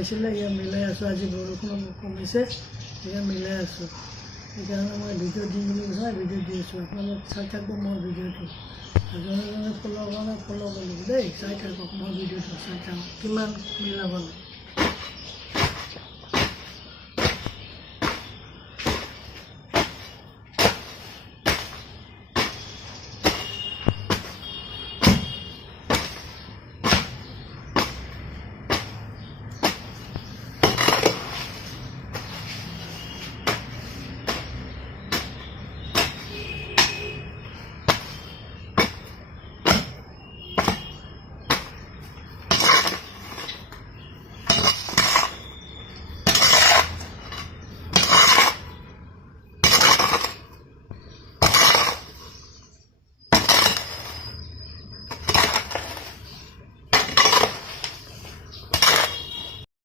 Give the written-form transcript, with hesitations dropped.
আহিছিলে এয়া মিলাই আছোঁ আজি বৰষুণ কমিছে এয়া মিলাই আছোঁ সেইকাৰণে মই ভিডিঅ' দিম বুলি কৈছোঁ ভিডিঅ' দি আছোঁ আপোনালোক চাই থাকব মোৰ ভিডিঅ'টো জনে জনে ফ'ল' কৰা ফ'ল' কৰিব দেই চাই থাকক মোৰ ভিডিঅ'টো চাই থাকক কিমান মিলাব লাগে